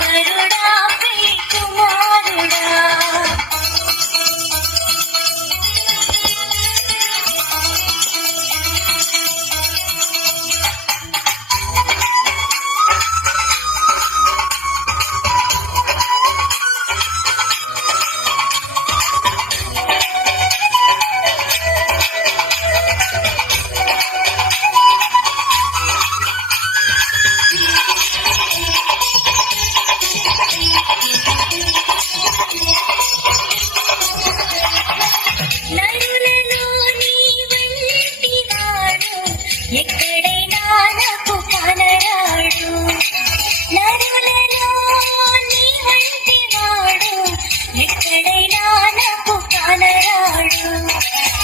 వరుడా పెళ్లి కుమారుడా ఎక్కడైనా నాకు కనరాడు నరులలో నీ వంటి వాడు ఎక్కడైనా నాకు కనరాడు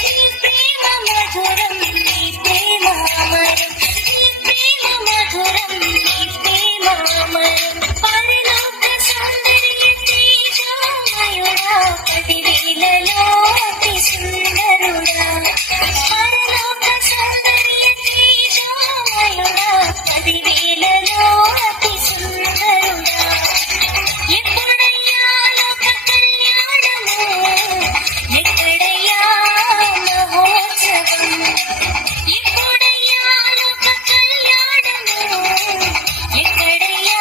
నీ ప్రేమ మధురం నీ ప్రేమ అమరం నీ ప్రేమ మధురం నీ ప్రేమ అమరం పరలోక సౌందర్య తేజోమయుడా 10,000లో అతి సుందరుడా పరలోక సౌందర్య 10,000లో అతి సుందరుడా ఎప్పుడయ్యా లోక కళ్యాణము ఎక్కడయ్యా మహోత్సవం ఎప్పుడయ్యా లోక కళ్యాణము ఎక్కడయ్యా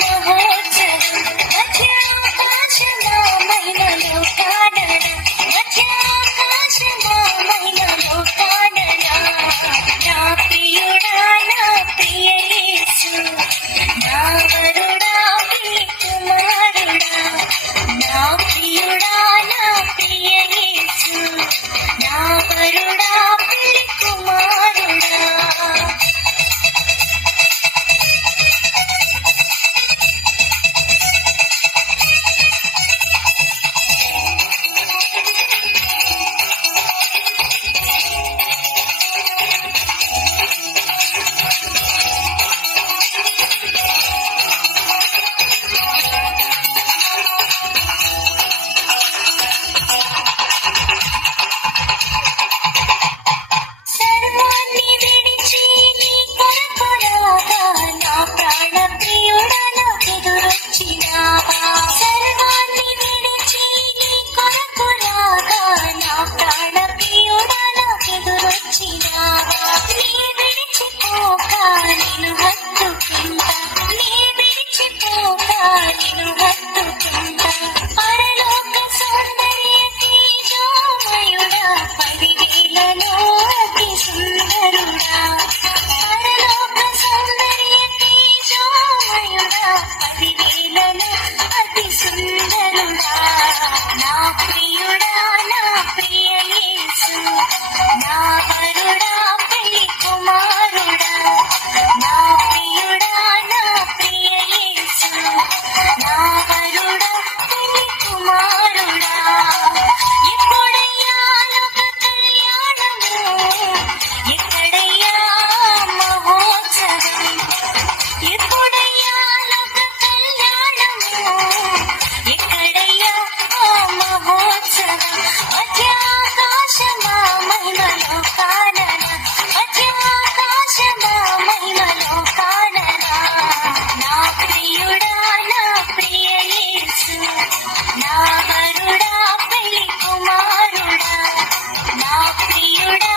మహోత్సవం మధ్యాకాశమా మహిమలో కానడా మధ్యాకాశమా మహిమలో కానడా నా ప్రియుడా నా ప్రియ యేసు నా వరుడా పెళ్లి కుమారుడా నా ప్రియుడా నా ప్రియ యేసు నా వరుడా పెళ్లి కుమారుడా సర్వాన్ని విడిచి నీ కొరకు రాగా నా ప్రాణ ప్రియుడా నాకెదురొచ్చినావా సర్వాన్ని విడిచి నీ కొరకు రాగా నా ప్రాణ ప్రియుడా నాకెదురొచ్చినావా నీ విడిచిపోక నిన్ను హత్తుకుంటా నీ విడిచిపోక నిన్ను హత్తుకుంటా పరలోక సౌందర్య తేజోమయుడా 10,000లో అతి సుందరుడా పరలోక సౌందర్య తేజోమయుడా 10,000లో అతి సుందరుడా నా ప్రియుడా నా ప్రియ యేసు నా వరుడా పెళ్లి కుమారుడా నా ప్రియుడా నా ప్రియ యేసు నా వరుడా పెళ్లి కుమారుడా ఎప్పుడయ్యా లోక కళ్యాణము ఎక్కడయ్యా మహోత్సవం ఎప్పుడయ్యా లోక కళ్యాణము ఎక్కడయ్యా మహోత్సవం మధ్యాకాశమా మహిమలో కానడా మధ్యాకాశమా మహిమలో కానడా నా ప్రియుడా నా ప్రియ యేసు నా వరుడా పెళ్లి కుమారుడా నా ప్రియుడా